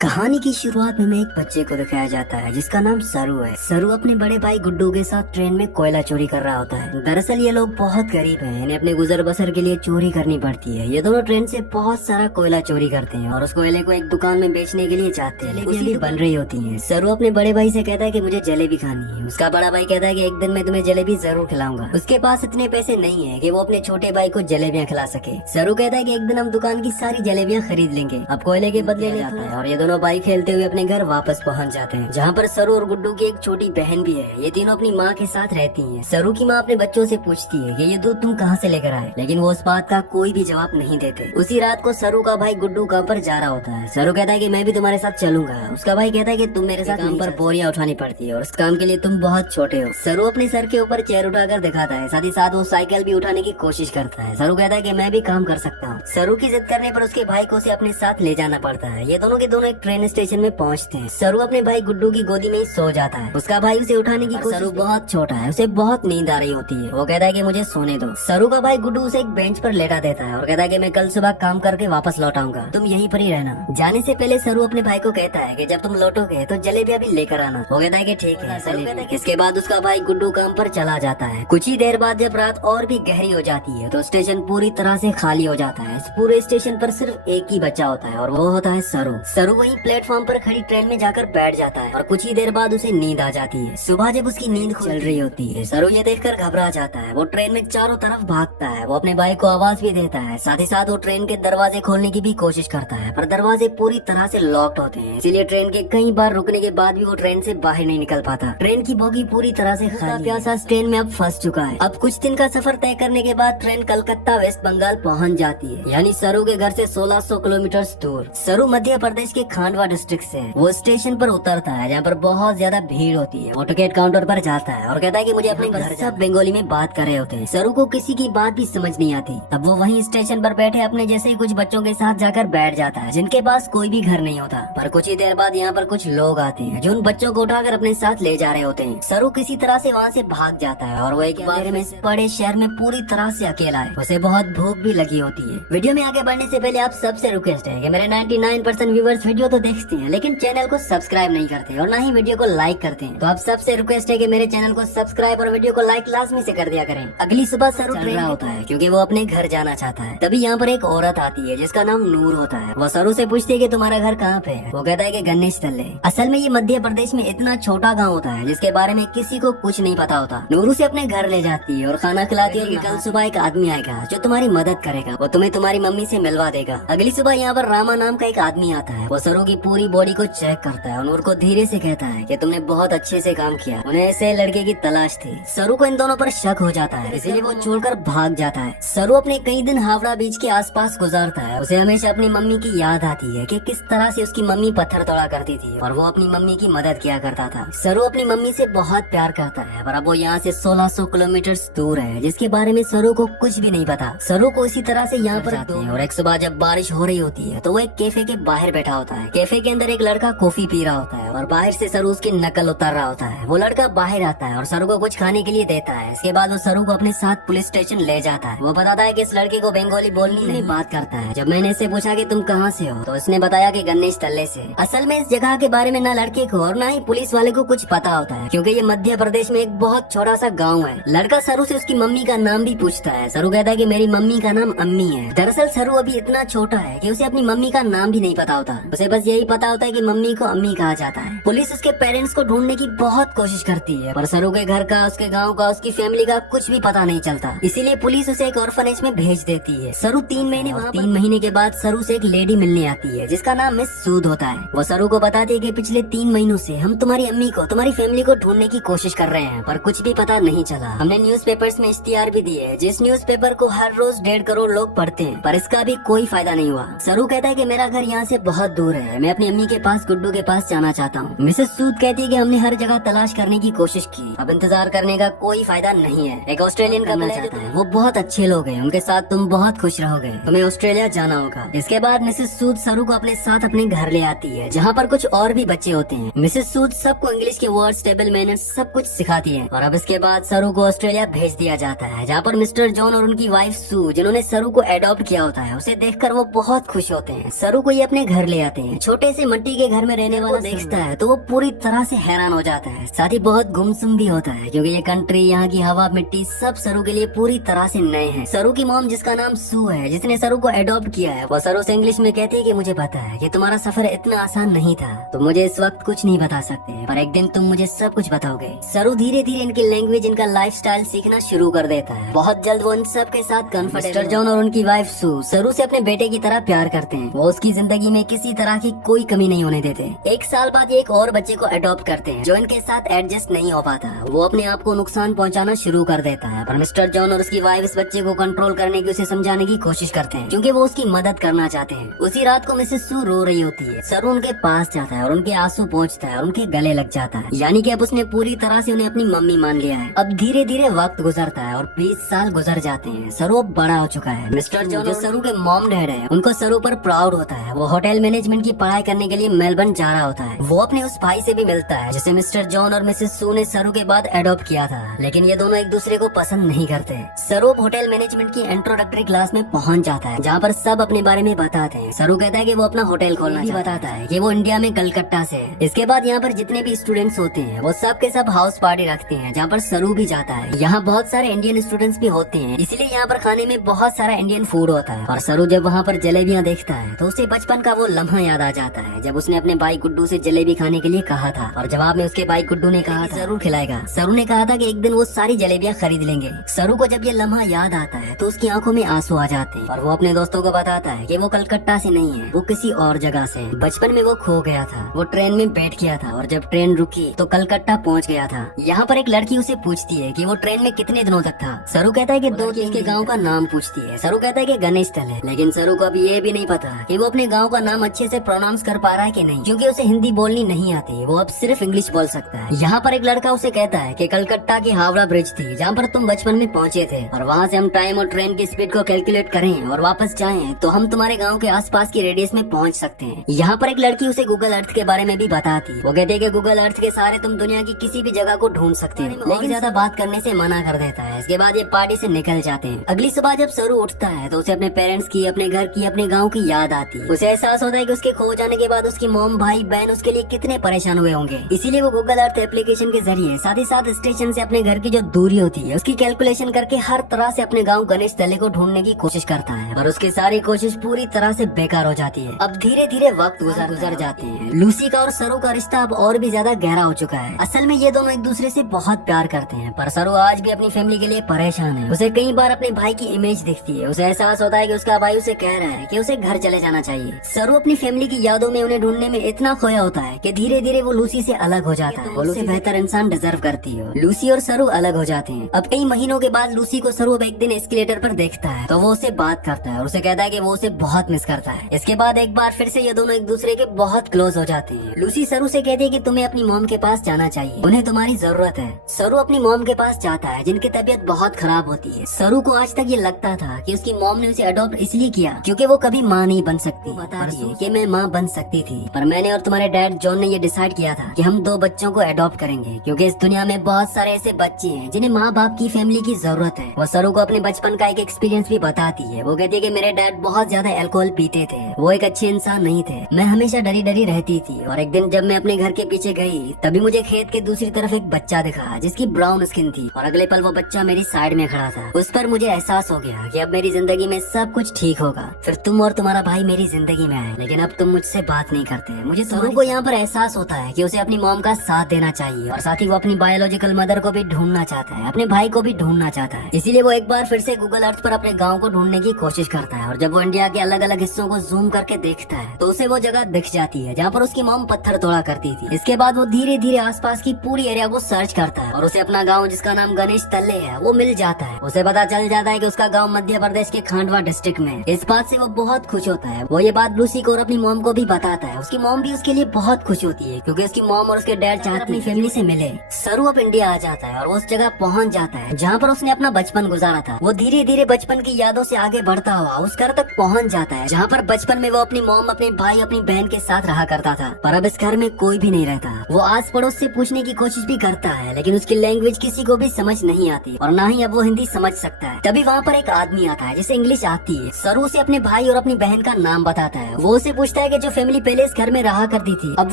कहानी की शुरुआत में हमें एक बच्चे को दिखाया जाता है जिसका नाम सरू है। सरू अपने बड़े भाई गुड्डू के साथ ट्रेन में कोयला चोरी कर रहा होता है। दरअसल ये लोग बहुत गरीब हैं, इन्हें अपने गुजर बसर के लिए चोरी करनी पड़ती है। ये दोनों ट्रेन से बहुत सारा कोयला चोरी करते हैं और उस कोयले को एक दुकान में बेचने के लिए जाते हैं। जलेबी बन रही होती है। सरू अपने बड़े भाई से कहता है कि मुझे जलेबी खानी है। उसका बड़ा भाई कहता है कि एक दिन मैं तुम्हें जलेबी जरूर खिलाऊंगा। उसके पास इतने पैसे नहीं है कि वो अपने छोटे भाई को जलेबियाँ खिला सके। सरू कहता है कि एक दिन हम दुकान की सारी जलेबियाँ खरीद लेंगे। अब कोयले के बदले ले जाता है और ये दोनों भाई खेलते हुए अपने घर वापस पहुंच जाते हैं, जहाँ पर सरू और गुड्डू की एक छोटी बहन भी है। ये तीनों अपनी माँ के साथ रहती हैं। सरू की माँ अपने बच्चों से पूछती है कि ये दूध तुम कहाँ से लेकर आए, लेकिन वो उस बात का कोई भी जवाब नहीं देते। उसी रात को सरू का भाई गुड्डू काम पर जा रहा होता है। सरू कहता है कि मैं भी तुम्हारे साथ चलूंगा। उसका भाई कहता है कि तुम मेरे साथ काम पर बोरियां उठानी पड़ती है और उस काम के लिए तुम बहुत छोटे हो। सरू अपने सर के ऊपर चेयर उठाकर दिखाता है, साथ ही साथ वो साइकिल भी उठाने की कोशिश करता है। सरू कहता है कि मैं भी काम कर सकता हूँ। सरू की जिद करने पर उसके भाई को उसे अपने साथ ले जाना पड़ता है। ये दोनों के दोनों एक ट्रेन स्टेशन में पहुँचते हैं। सरू अपने भाई गुड्डू की गोदी में ही सो जाता है। उसका भाई उसे उठाने की कोशिश। सरू बहुत छोटा है, उसे बहुत नींद आ रही होती है। वो कहता है कि मुझे सोने दो। सरू का भाई गुड्डू उसे एक बेंच पर लेटा देता है और कहता है कि मैं कल सुबह काम करके वापस लौट आऊंगा, तुम यहीं पर ही रहना। जाने से पहले सरू अपने भाई को कहता है कि जब तुम लौटोगे तो जलेबियाँ भी लेकर आना। वो कहता है कि ठीक है। सरू कहता है कि इसके बाद उसका भाई गुड्डू काम पर चला जाता है। कुछ ही देर बाद जब रात और भी गहरी हो जाती है तो स्टेशन पूरी तरह से खाली हो जाता है। इस पूरे स्टेशन पर सिर्फ एक ही बच्चा होता है और वो होता है सरू। सरू वहीं प्लेटफॉर्म पर खड़ी ट्रेन में जाकर बैठ जाता है और कुछ ही देर बाद उसे नींद आ जाती है। सुबह जब उसकी नींद चल रही होती है, सरू ये देखकर घबरा जाता है। वो ट्रेन में चारों तरफ भागता है। वो अपने भाई को आवाज भी देता है, साथ ही साथ वो ट्रेन के दरवाजे खोलने की भी कोशिश करता है, पर दरवाजे पूरी तरह से लॉक्ड होते हैं। इसीलिए ट्रेन के कई बार रुकने के बाद भी वो ट्रेन से बाहर नहीं निकल पाता। ट्रेन की बोगी पूरी तरह से प्यासा ट्रेन में अब फंस चुका है। अब कुछ दिन का सफर तय करने के बाद ट्रेन कलकत्ता वेस्ट बंगाल पहुँच जाती है, यानी सरू के घर से 1600 किलोमीटर दूर। सरू मध्य प्रदेश के खांडवा डिस्ट्रिक्ट से है। वो स्टेशन पर उतरता है जहाँ पर बहुत ज्यादा भीड़ होती है। वो टिकट काउंटर पर जाता है और कहता है कि मुझे अपने घर। सब बंगाली में बात कर रहे होते हैं। सरू को किसी की बात भी समझ नहीं आती। तब वो वहीं स्टेशन पर बैठे अपने जैसे ही कुछ बच्चों के साथ जाकर बैठ जाता है, जिनके पास कोई भी घर नहीं होता। पर कुछ ही देर बाद यहाँ पर कुछ लोग आते हैं जो उन बच्चों को उठाकर अपने साथ ले जा रहे होते हैं। सरू किसी तरह से वहाँ से भाग जाता है और वो एक बार में इस बड़े शहर में पूरी तरह से अकेला है। उसे बहुत भूख भी लगी होती है। वीडियो में आगे बढ़ने से पहले आप सबसे रिक्वेस्ट है कि मेरे 99% व्यूवर्स वीडियो तो देखते हैं लेकिन चैनल को सब्सक्राइब नहीं करते और ना ही वीडियो को लाइक करते हैं। तो आप सबसे रिक्वेस्ट है कि मेरे चैनल को सब्सक्राइब और वीडियो को लाइक लाजमी से कर दिया करें। अगली सुबह सरू ट्रेन रहा होता है क्योंकि वो अपने घर जाना चाहता है। तभी यहाँ पर एक औरत आती है जिसका नाम नूर होता है। वो सरू से पूछती है कि तुम्हारा घर कहाँ पे है। वो कहता है कि गणेश तल्ले। असल में ये मध्य प्रदेश में इतना छोटा गाँव होता है जिसके बारे में किसी को कुछ नहीं पता होता। नूर उसे अपने घर ले जाती है और खाना खिलाती है कि कल सुबह एक आदमी आएगा जो तुम्हारी मदद करेगा। वो तुम्हें तुम्हारी मम्मी से मिलवा देगा। अगली सुबह यहाँ पर रामा नाम का एक आदमी आता है। वो सरू की पूरी बॉडी को चेक करता है और नूर को धीरे से कहता है कि तुमने बहुत अच्छे से काम किया। उन्हें ऐसे लड़के की तलाश थी। सरू को इन दोनों पर शक हो जाता है, इसीलिए वो छोड़कर भाग जाता है। सरू अपने कई दिन हावड़ा बीच के आसपास गुजारता है। उसे हमेशा अपनी मम्मी की याद आती है कि किस तरह से उसकी मम्मी पत्थर तोड़ा करती थी और वो अपनी मम्मी की मदद किया करता था। सरू अपनी मम्मी से बहुत प्यार करता है, पर अब वो यहाँ से 1600 किलोमीटर दूर है जिसके बारे में सरू को कुछ भी नहीं पता। सरू को इसी तरह से यहाँ पर आते हैं और एक सुबह जब बारिश हो रही होती है तो वो एक कैफे के बाहर बैठा होता है। कैफे के अंदर एक लड़का कॉफी पी रहा होता है और बाहर से सरू उसकी नकल उतार रहा होता है। वो लड़का बाहर आता है और सरू को कुछ खाने के लिए देता है। इसके बाद वो सरू को अपने साथ पुलिस स्टेशन ले जाता है। वो बताता है कि इस लड़के को बंगाली बोलनी नहीं बात करता है। जब मैंने इससे पूछा कि तुम कहाँ से हो तो उसने बताया कि गणेश तल्ले से। असल में इस जगह के बारे में ना लड़के को और ना ही पुलिस वाले को कुछ पता होता है क्योंकि ये मध्य प्रदेश में एक बहुत छोटा सा गाँव है। लड़का सरू से उसकी मम्मी का नाम भी पूछता है। सरू कहता है कि मेरी मम्मी का नाम अम्मी है। दरअसल सरू अभी इतना छोटा है कि उसे अपनी मम्मी का नाम भी नहीं पता होता। उसे बस यही पता होता है कि मम्मी को अम्मी कहा जाता है। पुलिस उसके पेरेंट्स को ढूंढने की बहुत कोशिश करती है पर सरू के घर का, उसके गांव का, उसकी फैमिली का कुछ भी पता नहीं चलता। इसीलिए पुलिस उसे एक ऑर्फनेज में भेज देती है। सरू 3 महीने वहाँ 3 महीने के बाद सरू से एक लेडी मिलने आती है जिसका नाम मिस सूद होता है। वो सरू को बताती है कि पिछले 3 महीनों से हम तुम्हारी अम्मी को, तुम्हारी फैमिली को ढूंढने की कोशिश कर रहे हैं पर कुछ भी पता नहीं चला। हमने न्यूज़पेपर्स में इश्तिहार भी दिए, जिस न्यूज़पेपर को हर रोज 1.5 करोड़ लोग पढ़ते हैं, पर इसका भी कोई फायदा नहीं हुआ। सरू कहता है कि मेरा घर यहाँ से बहुत दूर है, मैं अपनी अम्मी के पास, गुड्डू के पास जाना चाहता चाहता हूँ। मिसेस सूद कहती है कि हमने हर जगह तलाश करने की कोशिश की, अब इंतजार करने का कोई फायदा नहीं है। एक ऑस्ट्रेलियन कपल चाहता है, वो बहुत अच्छे लोग हैं, उनके साथ तुम बहुत खुश रहोगे, तुम्हें ऑस्ट्रेलिया जाना होगा। इसके बाद मिसेस सूद सरू को अपने साथ अपने घर ले आती है, जहाँ पर कुछ और भी बच्चे होते हैं। मिसेस सूद सबको इंग्लिश के वर्ड्स, टेबल मैनर्स सब कुछ सिखाती है। और अब इसके बाद सरू को ऑस्ट्रेलिया भेज दिया जाता है, जहाँ पर मिस्टर जॉन और उनकी वाइफ सू, जिन्होंने सरू को एडॉप्ट किया होता है, उसे देखकर वो बहुत खुश होते हैं। सरू को ये अपने घर ले आते हैं। छोटे से मिट्टी के घर में रहने वाला देखता है तो वो पूरी तरह से हैरान हो जाता है, साथ ही बहुत गुमसुम भी होता है, क्योंकि ये कंट्री, यहाँ की हवा, मिट्टी सब सरू के लिए पूरी तरह से नए हैं। सरू की मॉम, जिसका नाम सू है, जिसने सरू को एडॉप्ट किया है, वो सरू से इंग्लिश में कहती है कि मुझे पता है कि तुम्हारा सफर इतना आसान नहीं था, तुम मुझे इस वक्त कुछ नहीं बता सकते, पर एक दिन तुम मुझे सब कुछ बताओगे। सरू धीरे धीरे इनकी लैंग्वेज, इनका लाइफस्टाइल सीखना शुरू कर देता है। बहुत जल्द वो इन सब के साथ कंफर्टेबल। मिस्टर जॉन और उनकी वाइफ सू सरू से अपने बेटे की तरह प्यार करते हैं, वो उसकी जिंदगी में किसी तरह की कोई कमी नहीं होने देते। एक साल बाद ये एक और बच्चे को अडॉप्ट करते हैं, जो इनके साथ एडजस्ट नहीं हो पाता। वो अपने आप को नुकसान पहुंचाना शुरू कर देता है, पर मिस्टर जॉन और उसकी वाइफ इस बच्चे को कंट्रोल करने की, उसे समझाने की कोशिश करते हैं, क्योंकि वो उसकी मदद करना चाहते हैं। उसी रात को मिसेस सू रो रही होती है। सरू उनके पास जाता है और उनके आंसू पोंछता है और उनके गले लग जाता है, यानी कि अब उसने पूरी तरह से उन्हें अपनी मम्मी मान लिया है। अब धीरे धीरे वक्त गुजरता है और 20 साल गुजर जाते हैं। सरू अब बड़ा हो चुका है। मिस्टर जॉन, जो सरू के मॉम डैड है, उनको सरू पर प्राउड होता है। वो होटल मैनेजमेंट की पढ़ाई करने के लिए मेलबर्न जा रहा होता है। वो अपने उस भाई से भी मिलता है, जिसे मिस्टर जॉन और मिसेस सू ने सरू के बाद एडॉप्ट किया था, लेकिन ये दोनों एक दूसरे को पसंद नहीं करते। सरू होटल मैनेजमेंट की इंट्रोडक्टरी क्लास में पहुंच जाता है, जहाँ पर सब अपने बारे में बताते हैं। सरू कहता है कि वो अपना होटल खोलना बताता है कि वो इंडिया में कलकत्ता से है। इसके बाद यहाँ पर जितने भी स्टूडेंट्स होते हैं, वो सब के सब हाउस पार्टी रखते हैं, जहाँ पर सरू भी जाता है। यहाँ बहुत सारे इंडियन स्टूडेंट्स भी होते हैं, इसलिए यहाँ पर खाने में बहुत सारा इंडियन फूड होता है। और सरू जब वहाँ पर जलेबियाँ देखता है तो उसे बचपन का वो लम्हा याद आ जाता है, जब उसने अपने भाई गुड्डू से जलेबी खाने के लिए कहा था, और जवाब में उसके भाई गुड्डू ने कहा जरूर खिलाएगा। सरू ने कहा था कि एक दिन वो सारी जलेबियाँ खरीद लेंगे। सरू को जब ये लम्हा याद आता है तो उसकी आंखों में आंसू आ जाते हैं, और वो अपने दोस्तों को बताता है कि वो कलकत्ता से नहीं है, वो किसी और जगह से है। बचपन में वो खो गया था, वो ट्रेन में बैठ गया था, और जब ट्रेन रुकी तो कलकत्ता पहुंच गया था। यहाँ पर एक लड़की उसे पूछती है कि वो ट्रेन में कितने दिनों तक था। सरू कहता है कि 2 के गाँव का नाम पूछती है। सरू कहता है कि गणेश तल है, लेकिन सरू को अभी ये भी नहीं पता कि वो अपने गाँव का नाम अच्छे से प्रोनाउंस कर पा रहा है कि नहीं, क्योंकि उसे हिंदी बोलनी नहीं आती, वो अब सिर्फ इंग्लिश बोल सकता है। यहाँ पर एक लड़का उसे कहता है कि कलकत्ता की हावड़ा ब्रिज थी, जहाँ पर तुम बचपन में पहुँचे थे, और वहाँ से हम टाइम और ट्रेन की स्पीड को कैलकुलेट करें और वापस जाएं तो हम तुम्हारे गाँव के आसपास की रेडियस में पहुँच सकते हैं। यहाँ पर एक लड़की उसे गूगल अर्थ के बारे में भी बताती। वो कहते हैं कि गूगल अर्थ के सहारे तुम दुनिया की किसी भी जगह को ढूंढ सकते हो, लेकिन ज्यादा बात करने से मना कर देता है। इसके बाद ये पार्टी से निकल जाते हैं। अगली सुबह जब सरू उठता है तो उसे अपने पेरेंट्स की, अपने घर की, अपने गाँव की याद आती है। उसे एहसास होता है कि उसके खो जाने के बाद उसकी मॉम, भाई, बहन उसके लिए कितने परेशान हुए होंगे। इसीलिए वो गूगल अर्थ एप्लीकेशन के जरिए साथ ही साथ स्टेशन से अपने घर की जो दूरी होती है उसकी कैलकुलेशन करके हर तरह से अपने गाँव गणेश तले को ढूंढने की कोशिश करता है, और उसकी सारी कोशिश पूरी तरह से बेकार हो जाती है। अब धीरे धीरे वक्त गुजर जाते हैं। लूसी का और सरू का रिश्ता अब और भी ज्यादा गहरा हो चुका है। असल में ये दोनों एक दूसरे से बहुत प्यार करते हैं, पर सरू आज भी अपनी फैमिली के लिए परेशान है। उसे कई बार अपने भाई की इमेज दिखती है। उसे एहसास होता है कि उसका भाई उसे कह रहा है कि उसे घर चले जाना चाहिए। सरू अपनी फैमिली की यादों में उन्हें ढूंढने में इतना खोया होता है कि धीरे धीरे वो लूसी से अलग हो जाता है। वो लूसी बेहतर इंसान डिजर्व करती है। लूसी और सरू अलग हो जाते हैं। अब कई महीनों के बाद लूसी को सरू अब एक दिन एस्केलेटर पर देखता है तो वो उससे बात करता है और उसे कहता है कि वो उसे बहुत मिस करता है। इसके बाद एक बार फिर से ये दोनों एक दूसरे के बहुत क्लोज हो जाते हैं। लूसी सरू से कहती है कि तुम्हें अपनी मॉम के पास जाना चाहिए, उन्हें तुम्हारी जरूरत है। सरू अपनी मॉम के पास जाता है, जिनकी तबीयत बहुत खराब होती है। सरू को आज तक ये लगता था कि उसकी मॉम ने उसे अडॉप्ट इसलिए किया क्योंकि वो कभी माँ नहीं बन सकती। बताती है कि मैं माँ बन सकती थी, पर मैंने और तुम्हारे डैड जॉन ने ये डिसाइड किया था कि हम 2 बच्चों को अडॉप्ट करेंगे, क्योंकि इस दुनिया में बहुत सारे ऐसे बच्चे हैं जिन्हें माँ बाप की फैमिली की जरूरत है। वो सरू को अपने बचपन का एक एक्सपीरियंस भी बताती है। वो कहती है कि मेरे डैड बहुत ज्यादा अल्कोहल पीते थे, वो एक अच्छे इंसान नहीं थे, मैं हमेशा डरी डरी रहती थी। और एक दिन जब मैं अपने घर के पीछे गई तभी मुझे खेत के दूसरी तरफ एक बच्चा दिखा जिसकी ब्राउन स्किन थी, और अगले पल वो बच्चा मेरी साइड में खड़ा था। उस पर मुझे एहसास हो गया कि अब मेरी जिंदगी में सब कुछ ठीक होगा। फिर तुम और तुम्हारा भाई मेरी जिंदगी में आए, लेकिन अब तुम मुझसे बात नहीं करते। मुझे सरू को यहाँ पर एहसास होता है कि उसे अपनी मॉम का साथ देना चाहिए, और साथ ही वो अपनी बायोलॉजिकल मदर को भी ढूंढना चाहता है, अपने भाई को भी ढूंढना चाहता है। इसीलिए वो एक बार फिर से गूगल अर्थ पर अपने गाँव को ढूंढने की कोशिश करता है, और जब वो इंडिया के अलग अलग हिस्सों को जूम करके देखता है तो उसे वो जगह दिख जाती है जहाँ पर उसकी मॉम पत्थर तोड़ा करती थी। इसके बाद वो धीरे धीरे आसपास की पूरी एरिया को सर्च करता है, और उसे अपना गाँव, जिसका नाम गणेश तल्ले है, वो मिल जाता है। उसे पता चल जाता है कि उसका गाँव मध्य प्रदेश के खांडवा डिस्ट्रिक्ट में। इस बात से वो बहुत खुश होता है। वो ये बात लूसी को और अपनी मॉम को भी बताता है। उसकी मॉम भी उसके लिए बहुत बहुत खुश होती है क्योंकि उसकी मॉम और उसके डैड चाहते अपनी फैमिली से मिले। सरू अब इंडिया आ जाता है और वो उस जगह पहुंच जाता है जहाँ पर उसने अपना बचपन गुजारा था। वो धीरे धीरे बचपन की यादों से आगे बढ़ता हुआ उस घर तक पहुंच जाता है जहाँ पर बचपन में वो अपनी मॉम, अपने भाई, अपनी बहन के साथ रहा करता था। पर अब इस घर में कोई भी नहीं रहता। वो आस पड़ोस से पूछने की कोशिश भी करता है लेकिन उसकी लैंग्वेज किसी को भी समझ नहीं आती और ना ही अब वो हिंदी समझ सकता है। तभी वहाँ पर एक आदमी आता है जिसे इंग्लिश आती है। सरू उसे अपने भाई और अपनी बहन का नाम बताता है। वो उसे पूछता है कि जो फैमिली पहले इस घर में रहा करती थी अब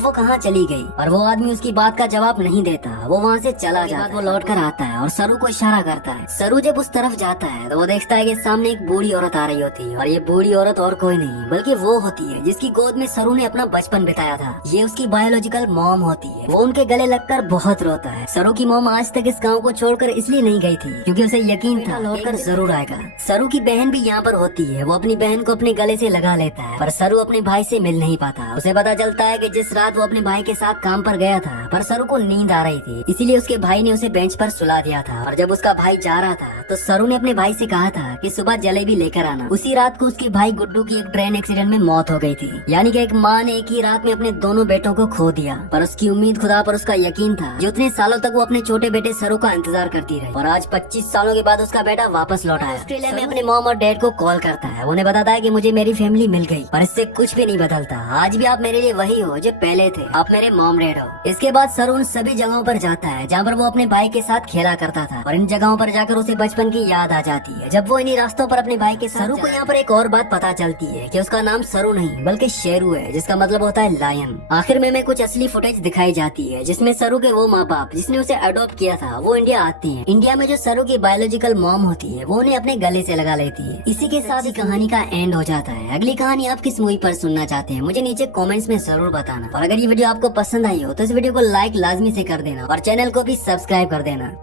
वो कहाँ चली गई, और वो आदमी उसकी बात का जवाब नहीं देता। वो वहाँ से चला जाता है। वो लौट कर आता है और सरू को इशारा करता है। सरू जब उस तरफ जाता है तो वो देखता है कि सामने एक बूढ़ी औरत आ रही होती है और ये बूढ़ी औरत और कोई नहीं बल्कि वो होती है जिसकी गोद में सरू ने अपना बचपन बिताया था। ये उसकी बायोलॉजिकल मॉम होती है। वो उनके गले लगकर बहुत रोता है। सरू की मॉम आज तक इस गाँव को छोड़कर इसलिए नहीं गई थी क्योंकि उसे यकीन था लौट कर जरूर आएगा। सरू की बहन भी यहाँ पर होती है। वो अपनी बहन को अपने गले से लगा लेता है पर सरू अपने भाई से मिल नहीं पाता। उसे पता चलता है कि जिस रात वो अपने भाई के साथ काम पर गया था पर सरू को नींद आ रही थी, इसीलिए उसके भाई ने उसे बेंच पर सुला दिया था। और जब उसका भाई जा रहा था तो सरू ने अपने भाई से कहा था कि सुबह जलेबी लेकर आना। उसी रात को उसके भाई गुड्डू की एक ट्रेन एक्सीडेंट में मौत हो गई थी। यानी कि एक माँ ने एक ही रात में अपने दोनों बेटों को खो दिया। पर उसकी उम्मीद खुदा पर उसका यकीन था जो इतने सालों तक वो अपने छोटे बेटे सरू का इंतजार करती रही। और आज 25 सालों के बाद उसका बेटा वापस लौट आया। ऑस्ट्रेलिया में अपने मॉम और डैड को कॉल करता है। उन्हें बताता है कि मुझे मेरी फैमिली मिल गई पर इससे कुछ भी नहीं बदलता। आज भी आप मेरे लिए वही हो जो पहले थे। आप मेरे मॉम डैड हो। इसके बाद सरू उन सभी जगहों पर जाता है जहाँ पर वो अपने भाई के साथ खेला करता था और इन जगहों पर जाकर उसे बचपन की याद आ जाती है जब वो इन्हीं रास्तों पर अपने भाई के साथ। सरू को यहाँ पर एक और बात पता चलती है कि उसका नाम सरू नहीं बल्कि शेरू है जिसका मतलब होता है लायन। आखिर में कुछ असली फुटेज दिखाई जाती है जिसमें सरू के वो माँ बाप जिसने उसे अडॉप्ट किया था वो इंडिया आते हैं। इंडिया में जो सरू की बायोलॉजिकल मॉम होती है वो उन्हें अपने गले से लगा लेती है। इसी के साथ ही कहानी का एंड हो जाता है। अगली कहानी आप किस मूवी पर सुनना चाहते हैं मुझे नीचे कमेंट्स में जरूर बताना। और अगर ये वीडियो आपको पसंद आई हो तो इस वीडियो को लाइक लाजमी से कर देना और चैनल को भी सब्सक्राइब कर देना।